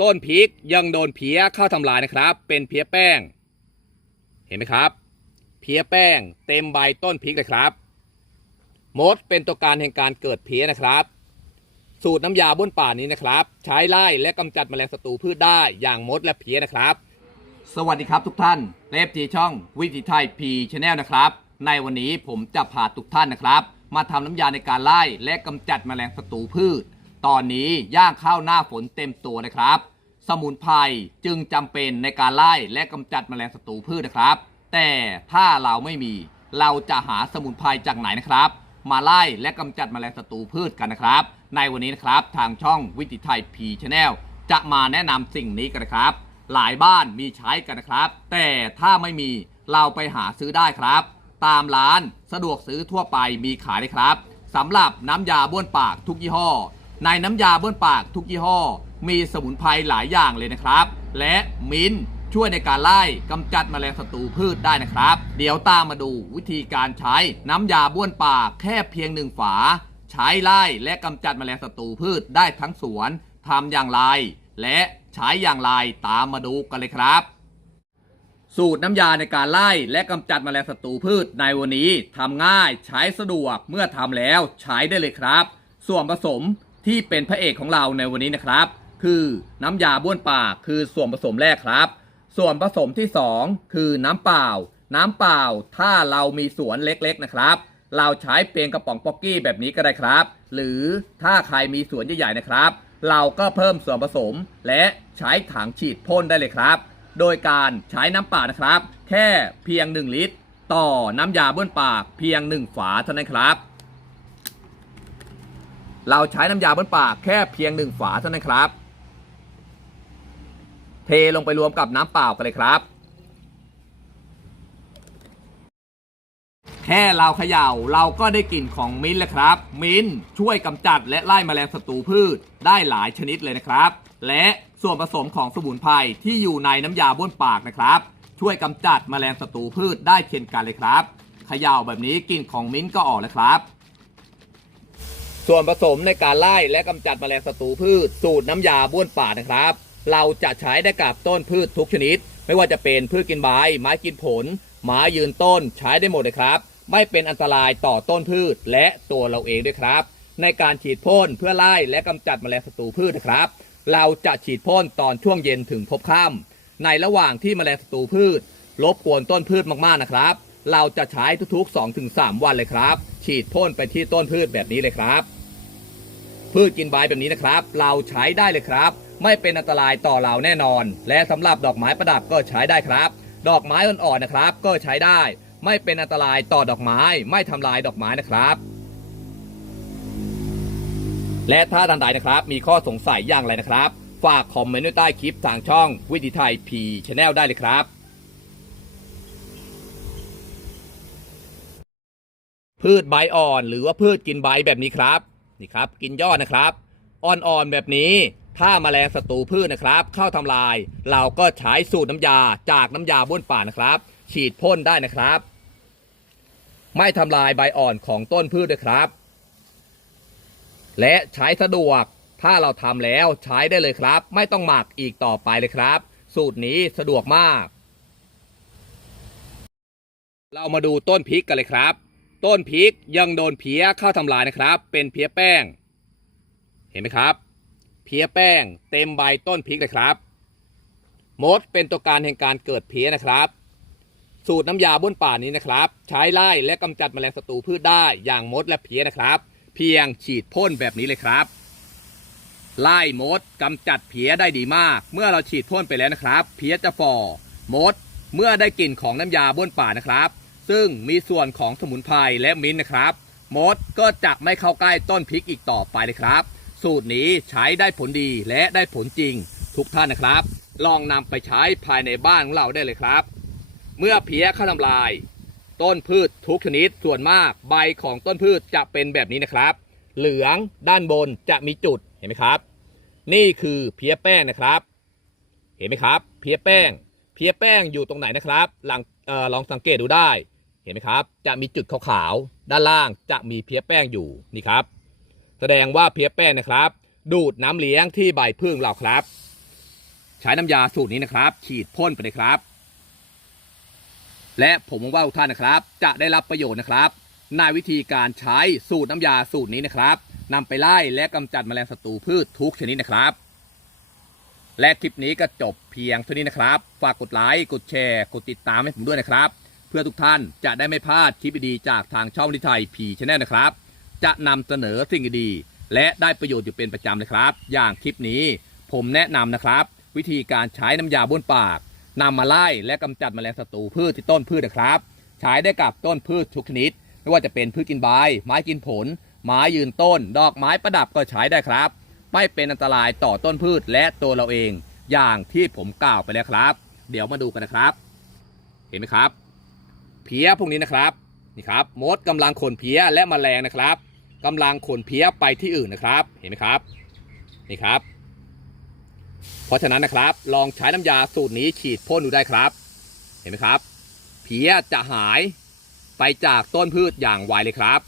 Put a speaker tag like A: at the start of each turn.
A: ต้นพริกยังโดนเพี้ยเข้าทำลายนะครับ เป็นเพี้ยแป้ง เห็นไหมครับ เพี้ยแป้ง เต็มใบต้นพริกเลยครับ มดเป็นตัวการแห่งการเกิดเพี้ยนะครับ สูตรน้ำยาบ้วนป่านี้นะครับ ใช้ไล่และกำจัดแมลงศัตรูพืชได้อย่างมดและเพี้ยนะครับ สวัสดีครับทุกท่านเล็บจีช่องวิถีไทยพีชแนลนะครับ ในวันนี้ผมจะพาทุกท่านนะครับ มาทำน้ำยาในการไล่และกำจัดแมลงศัตรูพืช ตอนนี้ย่างเข้าหน้าฝนเต็มตัวนะครับ สมุนไพรจึงจำเป็นในการไล่และกำจัดแมลงศัตรูพืชนะครับ แต่ถ้าเราไม่มี เราจะหาสมุนไพรจากไหนนะครับ มาไล่และกำจัดแมลงศัตรูพืชกันนะครับ ในวันนี้นะครับทางช่องวิถีไทยพีชแนลจะมาแนะนำสิ่งนี้กันนะครับ หลายบ้านมีใช้กันนะครับ แต่ถ้าไม่มีเราไปหาซื้อได้ครับ ตามร้านสะดวกซื้อทั่วไปมีขายเลยครับสำหรับน้ำยาบ้วนปากทุกยี่ห้อ ในน้ำยาบ้วนปากทุกยี่ห้อ มีสมุนไพรหลายอย่างเลยนะครับ และมิ้นช่วยในการไล่กำจัดแมลงศัตรูพืชได้นะครับ เดี๋ยวตามมาดูวิธีการใช้น้ำยาบ้วนปากแค่เพียงหนึ่งฝา ใช้ไล่และกำจัดแมลงศัตรูพืชได้ทั้งสวนทำอย่างไร และใช้อย่างไรตามมาดูกันเลยครับ สูตรน้ำยาในการไล่และกำจัดแมลงศัตรูพืชในวันนี้ทำง่ายใช้สะดวกเมื่อทำแล้วใช้ได้เลยครับ ส่วนผสม ที่เป็นพระเอกของเราในวันนี้นะครับ คือน้ำยาบ้วนปากคือส่วนผสมแรกครับ ส่วนผสมที่ 2 คือน้ำเปล่า น้ำเปล่าถ้าเรามีสวนเล็กๆนะครับ เราใช้เป็นกระป๋องป๊อกกี้แบบนี้ก็ได้ครับ หรือถ้าใครมีสวนใหญ่ๆนะครับ เราก็เพิ่มส่วนผสม และใช้ถังฉีดพ่นได้เลยครับ โดยการใช้น้ำเปล่านะครับ แค่เพียง 1 ลิตร ต่อน้ำยาบ้วนปากเพียง 1 ฝาเท่านั้นครับ เราใช้น้ำยาบนปากแค่เพียง1ฝาเท่านั้นครับ เทลงไปรวมกับน้ำเปล่ากันเลยครับ แค่เราเขย่าเราก็ได้กลิ่นของมิ้นท์แล้วครับ มิ้นท์ช่วยกำจัดและไล่แมลงศัตรูพืชได้หลายชนิดเลยนะครับ และส่วนผสมของสมุนไพรที่อยู่ในน้ำยาบ้วนปากนะครับ ช่วยกำจัดแมลงศัตรูพืชได้เช่นกันเลยครับเขย่าแบบนี้กลิ่นของมิ้นท์ก็ออกแล้วครับ ส่วนผสมในการไล่และกำจัดแมลงศัตรูพืช สูตรน้ำยาบ้วนป่านะครับ เราจะใช้ได้กับต้นพืชทุกชนิด ไม่ว่าจะเป็นพืชกินใบไม้กินผลไม้ยืนต้นใช้ได้หมดเลยครับ ไม่เป็นอันตรายต่อต้นพืชและตัวเราเองด้วยครับ ในการฉีดพ่นเพื่อไล่และกำจัดแมลงศัตรูพืชนะครับ เราจะฉีดพ่นตอนช่วงเย็นถึงพบค่ำในระหว่างที่แมลงศัตรูพืชรบกวนต้นพืชมากๆนะครับ เราจะใช้ทุกๆ 2-3 วันเลยครับ ฉีดพ่นไปที่ต้นพืชแบบนี้เลยครับ พืชกินใบแบบนี้นะครับ เราใช้ได้เลยครับ ไม่เป็นอันตรายต่อเราแน่นอน และสำหรับดอกไม้ประดับก็ใช้ได้ครับ ดอกไม้อ่อนๆนะครับ ก็ใช้ได้ ไม่เป็นอันตรายต่อดอกไม้ ไม่ทำลายดอกไม้นะครับและถ้าท่านใดนะครับ มีข้อสงสัยอย่างไรนะครับ ฝากคอมเมนต์ไว้ใต้คลิปทางช่องวิถีไทยพีชแนลได้เลยครับ พืชใบอ่อนหรือว่าพืชกินใบแบบนี้ครับ นี่ครับ กินยอดนะครับ อ่อนๆแบบนี้ ถ้าแมลงศัตรูพืชนะครับ เข้าทำลาย เราก็ใช้สูตรน้ำยาจากน้ำยาบ้วนป่านะครับ ฉีดพ่นได้นะครับ ไม่ทำลายใบอ่อนของต้นพืชด้วยครับ และใช้สะดวก ถ้าเราทำแล้วใช้ได้เลยครับ ไม่ต้องหมักอีกต่อไปเลยครับ สูตรนี้สะดวกมาก เรามาดูต้นพริกกันเลยครับ ต้นพริกยังโดนเพี้ยเข้าทำลายนะครับ เป็นเพี้ยแป้ง เห็นไหมครับ เพี้ยแป้ง เต็มใบต้นพริกเลยครับ มดเป็นตัวการแห่งการเกิดเพี้ยนะครับ สูตรน้ำยาบ้วนป่านี้นะครับ ใช้ไล่และกำจัดแมลงศัตรูพืชได้อย่างมดและเพี้ยนะครับ เพียงฉีดพ่นแบบนี้เลยครับ ไล่มดกำจัดเพี้ยได้ดีมาก เมื่อเราฉีดพ่นไปแล้วนะครับ เพี้ยจะฝ่อมดเมื่อได้กลิ่นของน้ำยาบ้วนป่านะครับ ซึ่งมีส่วนของสมุนไพรและมิ้นท์นะครับ มดก็จะไม่เข้าใกล้ต้นพริกอีกต่อไปเลยครับ สูตรนี้ใช้ได้ผลดีและได้ผลจริง ทุกท่านนะครับ ลองนำไปใช้ภายในบ้านของเราได้เลยครับ เมื่อเพี้ยเข้าทำลาย ต้นพืชทุกชนิดส่วนมากใบของต้นพืชจะเป็นแบบนี้นะครับ เหลืองด้านบนจะมีจุดเห็นไหมครับ นี่คือเพี้ยแป้งนะครับ เห็นไหมครับ เพี้ยแป้ง เพี้ยแป้งอยู่ตรงไหนนะครับ หลังออลองสังเกตดูได้ เห็นไหมครับ จะมีจุดขาวๆด้านล่างจะมีเพี้ยแป้งอยู่นี่ครับ แสดงว่าเพี้ยแป้งนะครับ ดูดน้ำเลี้ยงที่ใบพึ่งเราครับ ใช้น้ำยาสูตรนี้นะครับ ฉีดพ่นไปเลยครับ และผมหวังว่าทุกท่านนะครับ จะได้รับประโยชน์นะครับในวิธีการใช้สูตรน้ำยาสูตรนี้นะครับนำไปไล่และกำจัดแมลงศัตรูพืชทุกชนิดนะครับ และคลิปนี้ก็จบเพียงเท่านี้นะครับ ฝากกดไลค์กดแชร์ กดติดตามให้ผมด้วยนะครับ พื่อทุกท่านจะได้ไม่พลาดคลิปดีๆจากทางช่องวิทยไทยพีชแนลนะครับ จะนำเสนอสิ่งดีๆและได้ประโยชน์อยู่เป็นประจำเลยครับ อย่างคลิปนี้ผมแนะนำนะครับ วิธีการใช้น้ำยาบ้วนปากนำมาไล่และกำจัดแมลงศัตรูพืชที่ต้นพืชนะครับ ใช้ได้กับต้นพืชทุกชนิด ไม่ว่าจะเป็นพืชกินใบไม้กินผล ไม้ยืนต้น ดอกไม้ประดับก็ใช้ได้ครับ ไม่เป็นอันตรายต่อต้นพืชและตัวเราเอง อย่างที่ผมกล่าวไปแล้วครับ เดี๋ยวมาดูกันนะครับ เห็นไหมครับ เพี้ยพวกนี้นะครับนี่ครับมดกำลังขนเพี้ยและแมลงนะครับกำลังขนเพี้ยไปที่อื่นนะครับเห็นไหมครับนี่ครับ เพราะฉะนั้นนะครับ ลองใช้น้ำยาสูตรนี้ฉีดพ่นดูได้ครับ เห็นไหมครับ เพี้ยจะหายไปจากต้นพืชอย่างไวเลยครับ